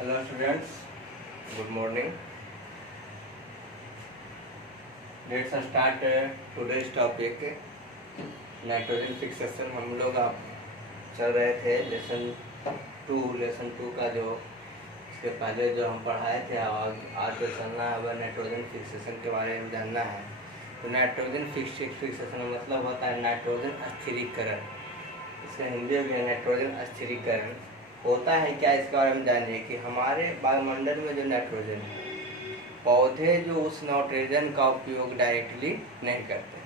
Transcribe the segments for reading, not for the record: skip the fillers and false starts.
Hello students, good morning. Let's start today's topic nitrogen fixation. हम लोग आप चल रहे थे लेसन टू का जो इसके पहले जो हम पढ़ाए थे, आज तो चलना है। अब नाइट्रोजन फिक्सेशन के बारे में जानना है। तो नाइट्रोजन फिक्सेशन मतलब होता है नाइट्रोजन स्थिरीकरण। इसका हिंदी हो गया नाइट्रोजन स्थिरीकरण। होता है क्या, इसके बारे में जानिए कि हमारे वायुमंडल में जो नाइट्रोजन है, पौधे जो उस नाइट्रोजन का उपयोग डायरेक्टली नहीं करते।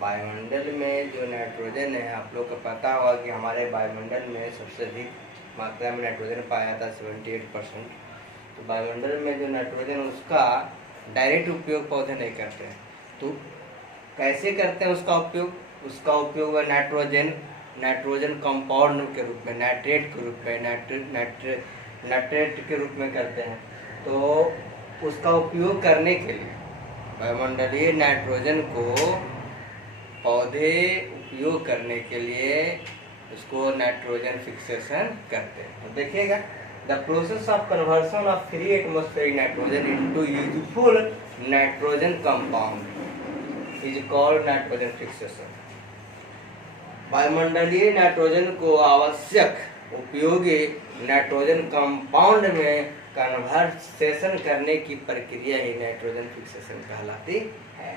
वायुमंडल में जो नाइट्रोजन है, आप लोग को पता होगा कि हमारे वायुमंडल में सबसे अधिक मात्रा में नाइट्रोजन पाया जाता है 78%। तो वायुमंडल में जो नाइट्रोजन उसका डायरेक्ट उपयोग पौधे नहीं करते हैं। तो कैसे करते हैं उसका उपयोग? उसका उपयोग वह नाइट्रोजन कंपाउंड के रूप में, नाइट्रेट के रूप में, नाइट्रेट के रूप में करते हैं। तो उसका उपयोग करने के लिए वायुमंडलीय नाइट्रोजन को पौधे उपयोग करने के लिए उसको नाइट्रोजन फिक्सेशन करते हैं। तो देखिएगा, the process of conversion of free atmospheric nitrogen into useful nitrogen compound is called nitrogen fixation. वायुमंडलीय नाइट्रोजन को आवश्यक उपयोगी नाइट्रोजन कंपाउंड में कन्वर्सेशन करने की प्रक्रिया ही नाइट्रोजन फिक्सेशन कहलाती है।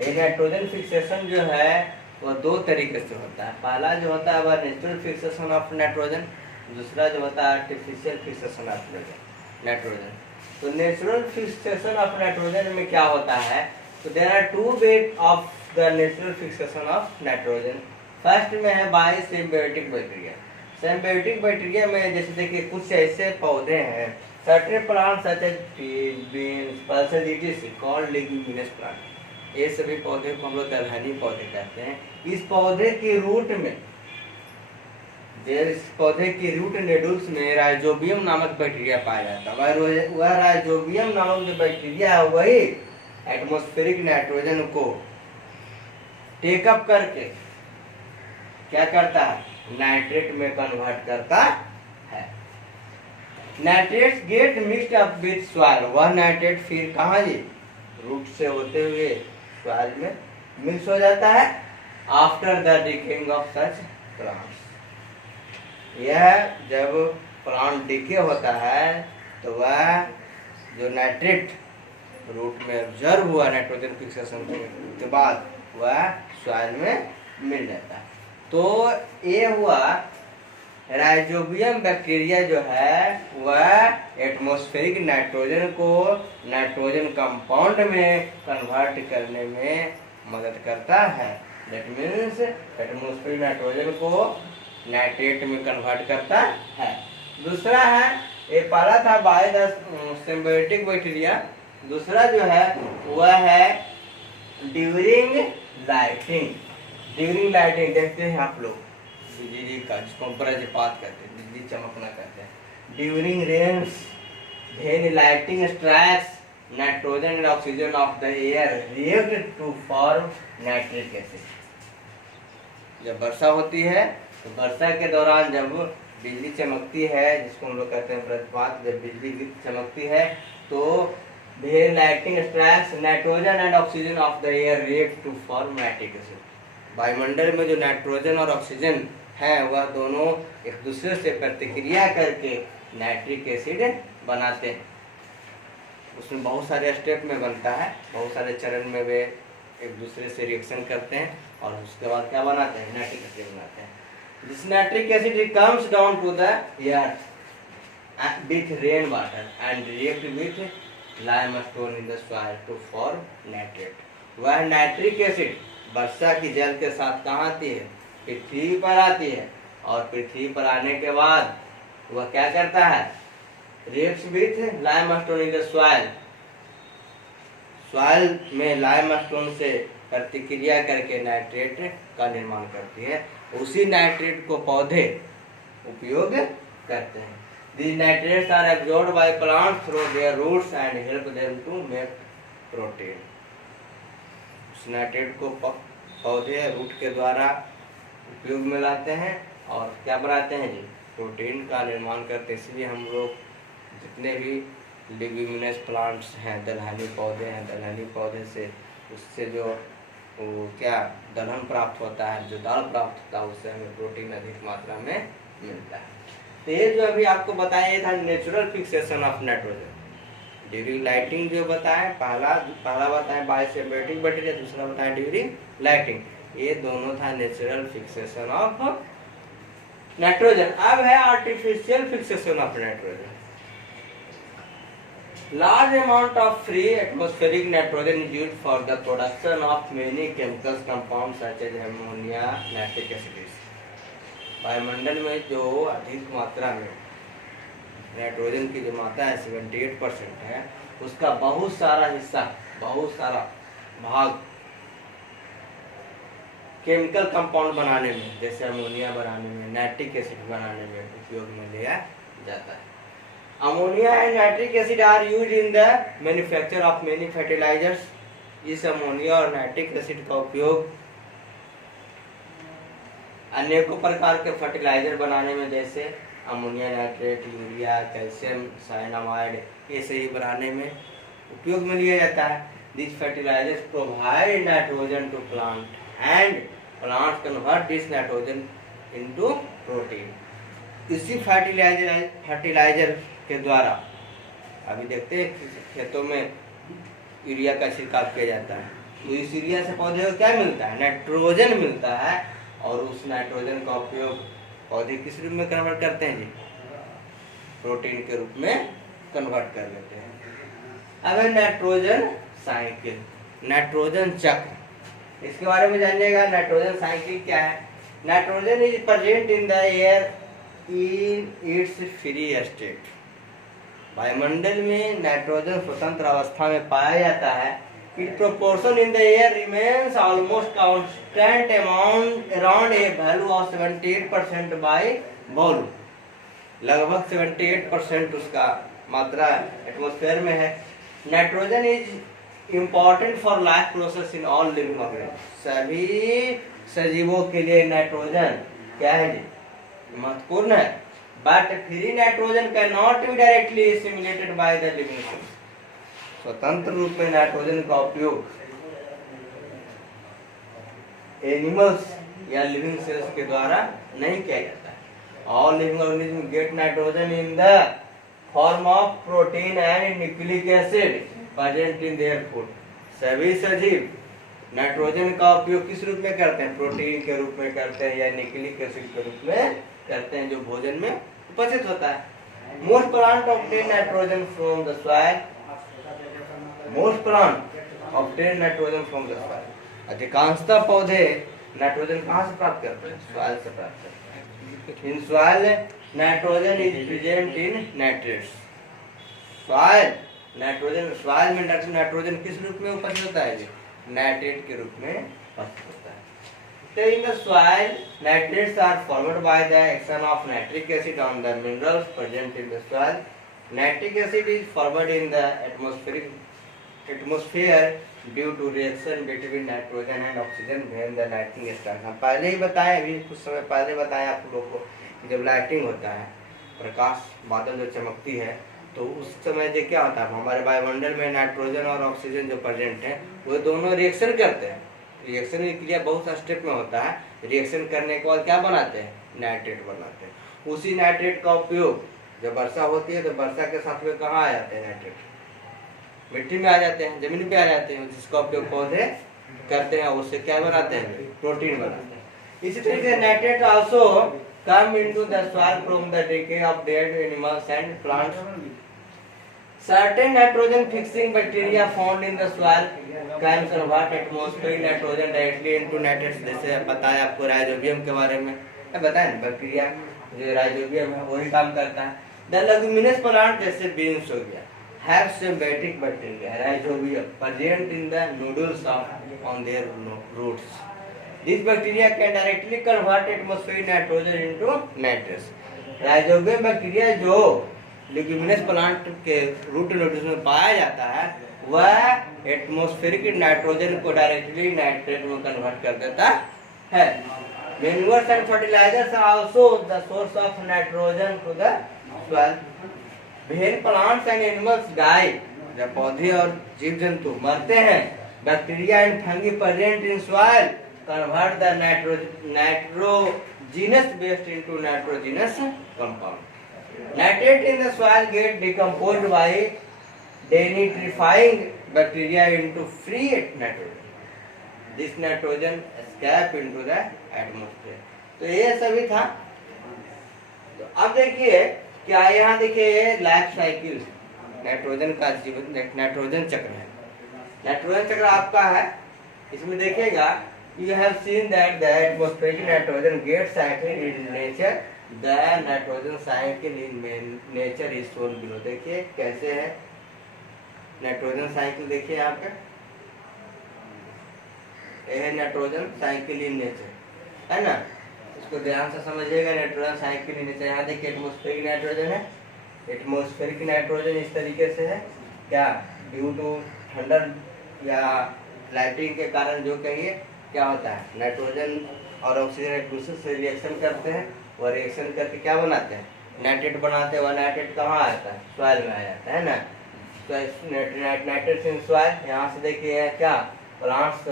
ये नाइट्रोजन फिक्सेशन जो है वह दो तरीके से होता है। पहला जो होता है वह नेचुरल फिक्सेशन ऑफ नाइट्रोजन, दूसरा जो होता है आर्टिफिशियल फिक्सेशन ऑफ नाइट्रोजन। तो नेचुरल फिक्सेशन ऑफ नाइट्रोजन में क्या होता है? तो there are two ways of the natural fixation of nitrogen. First में है by symbiotic bacteria. Symbiotic bacteria में जैसे देखिए कुछ ऐसे पौधे हैं, certain plant such as beans, pulses it called leguminous plant. ये सभी पौधे को हम लोग दलहनी पौधे कहते हैं। इस पौधे के रूट में, इस पौधे के रूट नोडुल्स में राइजोबियम नामक बैक्टीरिया पाया जाता है। वह राइजोबियम नामक जो बैक्टीरिया है वही एटमॉस्फेरिक नाइट्रोजन को टेकअप करके क्या करता है? नाइट्रेट में कन्वर्ट करता है। Nitrates gate mixed up with soil. वह नाइट्रेट फिर कहाँ जी? रूट से होते हुए सॉइल में मिक्स हो जाता है after the decaying of such plants. यह जब प्लांट डिके होता है तो वह जो नाइट्रेट रूट में ऑब्जर्व हुआ नाइट्रोजन फिक्सेशन के बाद वह सॉइल में मिल जाता है। तो ये हुआ राइजोबियम बैक्टीरिया जो है वह एटमॉस्फेरिक नाइट्रोजन को नाइट्रोजन कंपाउंड में कन्वर्ट करने में मदद करता है। दैट मीन्स एटमॉस्फेरिक नाइट्रोजन को नाइट्रेट में कन्वर्ट करता है। दूसरा है, ये पहला था बाय द सिम्बायोटिक बैक्टीरिया, दूसरा जो है वह है ड्यूरिंग लाइटिंग। ड्यूरिंग लाइटिंग देखते हैं आप लोग बिजली का, जिसको हम वज्रपात कहते हैं, बिजली चमकना कहते हैं। During rains when lighting strikes nitrogen and oxygen of the air react to form nitric acid. जब वर्षा होती है तो वर्षा के दौरान जब बिजली चमकती है, जिसको हम लोग कहते हैं वज्रपात, जब बिजली चमकती है तो when lighting strikes nitrogen and oxygen of the air react to form nitric acid. वायुमंडल में जो नाइट्रोजन और ऑक्सीजन है वह दोनों एक दूसरे से प्रतिक्रिया करके नाइट्रिक एसिड बनाते हैं। उसमें बहुत सारे स्टेप में बनता है, बहुत सारे चरण में वे एक दूसरे से रिएक्शन करते हैं और उसके बाद क्या बनाते हैं? नाइट्रिक एसिड बनाते हैं। This nitric acid comes down to the air with rain water and react with limestone in the soil to form nitrate. वह नाइट्रिक एसिड वर्षा की जल के साथ कहाँ आती है? पृथ्वी पर आती है, और पृथ्वी पर आने के बाद वह क्या करता है? Reacts with limestone in the soil. Soil में लाइमस्टोन से प्रतिक्रिया करके नाइट्रेट का निर्माण करती है। उसी नाइट्रेट को पौधे उपयोग करते हैं। These nitrates are absorbed by plants through their roots and help them to make protein. उस नाइट्रेट को पौधे रूट के द्वारा उपयोग में लाते हैं और क्या बनाते हैं जी? प्रोटीन का निर्माण करते हैं। इसलिए हम लोग जितने भी लिग्यूमिनस प्लांट्स हैं, दलहनी पौधे हैं, दलहनी पौधे से उससे जो वो क्या दलहन प्राप्त होता है, जो दाल प्राप्त होता है, उससे हमें प्रोटीन अधिक मात्रा में मिलता है। तो ये जो अभी आपको बताया ये था natural fixation of nitrogen during lighting. जो बताया पहला बताया बायोसिम्बियोटिक बैक्टीरिया, दूसरा बताया ड्यूरिंग लाइटिंग। ये दोनों था नेचुरल फिक्सेशन ऑफ नाइट्रोजन। अब है artificial fixation of nitrogen. Large amount of free atmospheric nitrogen is used for the production of many chemical compounds such as ammonia, nitric acid. वायुमंडल में जो अधिक मात्रा में नाइट्रोजन की जो मात्रा है 78% है, उसका बहुत सारा हिस्सा, बहुत सारा भाग केमिकल कंपाउंड बनाने में, जैसे अमोनिया बनाने में, नाइट्रिक एसिड बनाने में उपयोग में लिया जाता है। Ammonia and nitric acid are used in the manufacture of many fertilizers. इस अमोनिया और नाइट्रिक एसिड का उपयोग अनेकों प्रकार के फर्टिलाइजर बनाने में, जैसे ammonia nitrate, urea, calcium cyanamide, ये सही बनाने में उपयोग में लिया जाता है। This fertilizers provide nitrogen to plant and plant convert this nitrogen into protein. इसी फर्टिलाइजर के द्वारा अभी देखते हैं खेतों में यूरिया का छिड़काव किया जाता है, तो इस यूरिया से पौधे को क्या मिलता है? नाइट्रोजन मिलता है, और उस नाइट्रोजन का उपयोग पौधे किस रूप में कन्वर्ट करते हैं जी? प्रोटीन के रूप में कन्वर्ट कर लेते हैं। अब है नाइट्रोजन साइकिल, नाइट्रोजन चक्र। इसके बारे में जानिएगा। नाइट्रोजन साइकिल क्या है? Nitrogen is present in the air in its free state. वायुमंडल में नाइट्रोजन स्वतंत्र अवस्था में पाया जाता है। Its proportion in the air remains almost constant around a value of 78% by volume। लगभग 78% उसका मात्रा एटमॉस्फेयर में है। Nitrogen is important for life process in all living organism. सभी सजीवों के लिए नाइट्रोजन क्या है जी? महत्वपूर्ण है। But free nitrogen can not be directly simulated bye the living cells. स्वतंत्र रूप में नाइट्रोजन का उपयोग एनिमल्स या लिविंग सेल्स के द्वारा नहीं किया जाता है। All living organism gate nitrogen in the form of protein and nucleic acid present in their food. सभी सजीव नाइट्रोजन का उपयोग किस रूप में करते हैं? प्रोटीन के रूप में करते हैं या न्यूक्लिक एसिड के रूप में करते हैं, जो भोजन में उपस्थित होता है। Most plant obtain nitrogen from the soil. Most plant obtain nitrogen from the soil. अधिकांशतः पौधे नाइट्रोजन कहाँ से प्राप्त करते हैं? सॉइल से प्राप्त करते हैं। In soil nitrogen is present in nitrates. Soil nitrogen, soil में नाइट्रोजन किस रूप में उपस्थित होता है जी? नाइट्रेट के रूप में उपस्थित होता है। So in the soil, nitrates are formed by the action of nitric acid on the minerals present in the soil. Nitric acid is formed in the atmosphere due to reaction between nitrogen and oxygen when the lighting starts। हम पहले ही बताए, अभी कुछ समय पहले बताया आप लोगों को, जब लाइटिंग होता है, प्रकाश बादल जो चमकती है, तो उस समय जो क्या होता है, हमारे वायुमंडल में नाइट्रोजन और ऑक्सीजन जो प्रेजेंट है वो दोनों रिएक्शन करते हैं। रिएक्शन की क्रिया बहुत सा स्टेप में होता है। रिएक्शन करने के बाद क्या बनाते हैं? नाइट्रेट बनाते हैं। उसी नाइट्रेट का उपयोग जब वर्षा होती है तो वर्षा के साथ में कहाँ आ जाते हैं? नाइट्रेट मिट्टी में आ जाते हैं, जमीन पे आ जाते हैं, जिसका उपयोग पौधे करते हैं। उससे क्या बनाते हैं? प्रोटीन बनाते हैं। इसी तरीके से nitrate also come into the soil from the decay of dead animals and plants. Certain nitrogen fixing bacteria found in the soil can convert atmospheric nitrogen directly into nitrates। जैसे पता है आपको राइजोबियम के बारे में, बताया ना, बैक्टीरिया जो राइजोबियम है वही काम करता है। The leguminous plant जैसे बीन्स हो गया, have symbiotic bacteria rhizobium present in the nodules of on their roots। This bacteria can directly convert atmospheric nitrogen into nitrates। Rhizobium bacteria जो लेग्यूमिनस प्लांट के रूट नोड्स में पाया जाता है, वह एटमॉस्फेरिक नाइट्रोजन को डायरेक्टली नाइट्रेट में convert कर देता है। Manures and fertilisers are also the source of nitrogen to the soil. When plants and animals die, जब पौधे और जीव जंतु मरते हैं, bacteria and fungi present in soil convert the nitrogenous waste into nitrogenous compound. Nitrate in the soil get decomposed bye denitrifying bacteria into free nitrogen. This nitrogen escape into the atmosphere. तो ये सभी था। तो अब देखिए क्या यहाँ देखिए लाइफ साइकिल नाइट्रोजन का जीवन, नाइट्रोजन चक्र है। नाइट्रोजन चक्र आपका है, इसमें देखिएगा you have seen that the atmospheric nitrogen gait cycle in nature, the nitrogen cycle in nature is shown below. देखिए कैसे है नाइट्रोजन साइकिल, देखिए यहाँ पे यह है नाइट्रोजन साइकिल इन नेचर, है ना। इसको ध्यान से समझिएगा। नाइट्रोजन साइकिल इन नेचर, यहाँ देखिए एटमॉस्फेरिक नाइट्रोजन है। एटमॉस्फेरिक नाइट्रोजन इस तरीके से है, क्या ड्यू टू थंडर या लाइटिंग के कारण जो कहिए क्या होता है, नाइट्रोजन और ऑक्सीजन एक दूसरे से रिएक्शन करते हैं, और रिएक्शन करके क्या बनाते हैं, नाइट्रेट बनाते हैं। वह नाइट्रेट कहाँ आता है, सॉइल में आ जाता है ना। नाइट्रेट इन सॉइल, यहाँ से देखिए क्या plants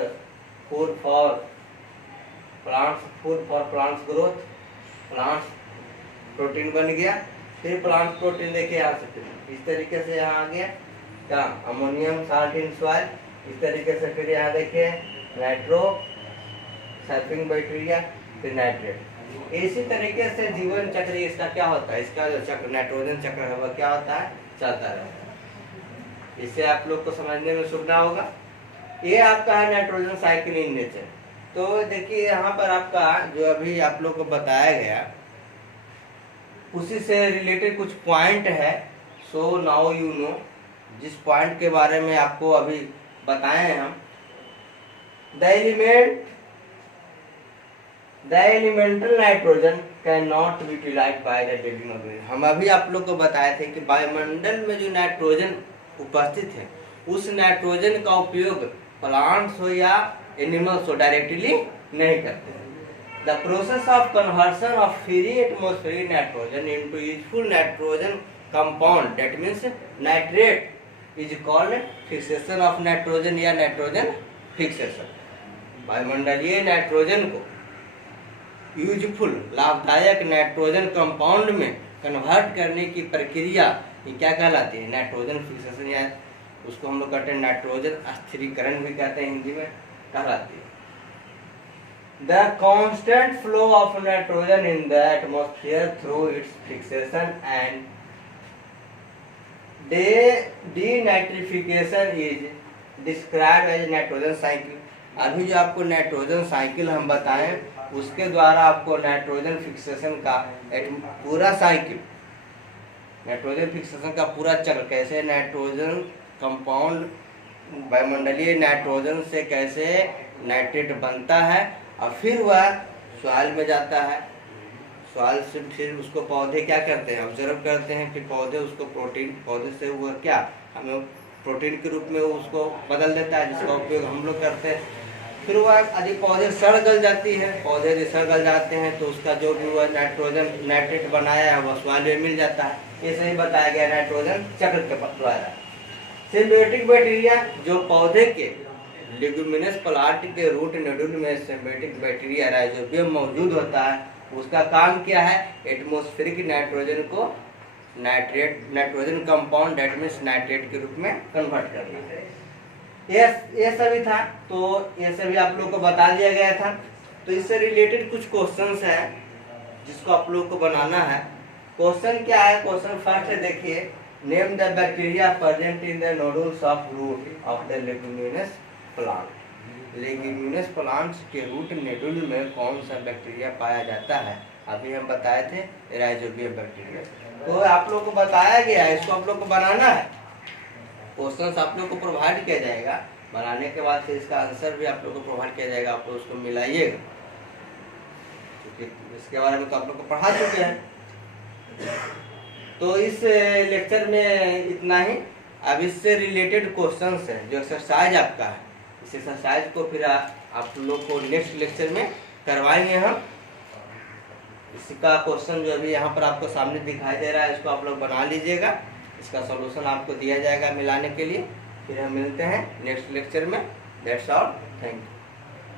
food for plants growth, plants protein बन गया। फिर प्लांट प्रोटीन देखिए यहाँ से इस तरीके से यहाँ आ गया क्या अमोनियम साल्ट इन सॉइल, इस तरीके से। फिर यहाँ देखिए नाइट्रो सल्फिंग बैक्टीरिया, फिर नाइट्रेट। इसी तरीके से जीवन चक्र इसका क्या होता है, इसका जो चक्र नाइट्रोजन चक्र है वह क्या होता है, चलता रहता है। इससे आप लोग को समझने में सुविधा होगा। ये आपका है नाइट्रोजन साइकिल इन नेचर। तो देखिए यहाँ पर आपका जो अभी आप लोग को बताया गया उसी से रिलेटेड कुछ पॉइंट है। सो नाउ यू नो, जिस पॉइंट के बारे में आपको अभी बताए हैं हम, the elemental nitrogen can not be utilized by the living organism. हम अभी आप लोग को बताए थे कि वायुमंडल में जो नाइट्रोजन उपस्थित है उस नाइट्रोजन का उपयोग प्लांट्स हो या एनिमल्स हो डायरेक्टली नहीं करते। The process of conversion of free atmospheric nitrogen into useful nitrogen compound, that means nitrate, is called fixation of nitrogen या नाइट्रोजन फिक्सेशन। वायुमंडलीय नाइट्रोजन को यूजफुल लाभदायक नाइट्रोजन कंपाउंड में कन्वर्ट करने की प्रक्रिया ये क्या कहलाती है, नाइट्रोजन फिक्सेशन, या उसको हम लोग कहते हैं नाइट्रोजन स्थिरीकरण भी कहते हैं हिंदी में, कहलाती है। The constant flow of nitrogen in the atmosphere through its fixation and denitrification is described as nitrogen cycle. अभी जो आपको नाइट्रोजन साइकिल हम बताएं उसके द्वारा आपको नाइट्रोजन फिक्सेशन का एक पूरा साइकिल, नाइट्रोजन फिक्सेशन का पूरा चक्र, कैसे नाइट्रोजन कंपाउंड वायुमंडलीय नाइट्रोजन से कैसे नाइट्रेट बनता है और फिर वह सॉइल में जाता है। सॉइल से फिर उसको पौधे क्या करते हैं, ऑब्जर्व करते हैं, फिर पौधे उसको प्रोटीन, पौधे से वह क्या हमें प्रोटीन के रूप में उसको बदल देता है, जिसका उपयोग हम लोग करते हैं। फिर वह यदि पौधे सड़ गल जाती है, पौधे यदि सड़ गल जाते हैं तो उसका जो भी वह नाइट्रोजन नाइट्रेट बनाया है वह सॉइल में मिल जाता है। ये सही बताया गया नाइट्रोजन चक्र के द्वारा। सिम्बियोटिक बैक्टीरिया, जो पौधे के लेगुमिनस प्लांट के रूट नोडुल में सिम्बियोटिक बैक्टीरिया राइजोबियम मौजूद होता है, उसका काम क्या है, एटमॉस्फेरिक नाइट्रोजन को nitrogen compound that means nitrate के रूप में कन्वर्ट करना है। ये सभी था, तो ये सभी आप लोग को बता दिया गया था। तो इससे रिलेटेड कुछ क्वेश्चंस है जिसको आप लोग को बनाना है। क्वेश्चन क्या है, क्वेश्चन फर्स्ट है, देखिए name the bacteria present in the nodules of root of the leguminous plant. Leguminous plants के रूट नोडुल में कौन सा बैक्टीरिया पाया जाता है, अभी हम बताए थे राइजोबियम बैक्टीरिया। तो आप लोग को बताया गया है, इसको आप लोग को बनाना है। क्वेश्चंस आप लोग को प्रोवाइड किया जाएगा, बनाने के बाद फिर इसका आंसर भी आप लोग को प्रोवाइड किया जाएगा, आप लोग उसको मिलाइएगा, क्योंकि इसके बारे में तो आप लोग को पढ़ा चुके हैं। तो इस लेक्चर में इतना ही। अब इससे रिलेटेड क्वेश्चंस है जो एक्सरसाइज आपका है, इस एक्सरसाइज को फिर आप लोग को नेक्स्ट लेक्चर में करवाएंगे हम। इसका क्वेश्चन जो अभी यहाँ पर आपको सामने दिखाई दे रहा है इसको आप लोग बना लीजिएगा, इसका सॉल्यूशन आपको दिया जाएगा मिलाने के लिए। फिर हम मिलते हैं नेक्स्ट लेक्चर में। That's all, thank you.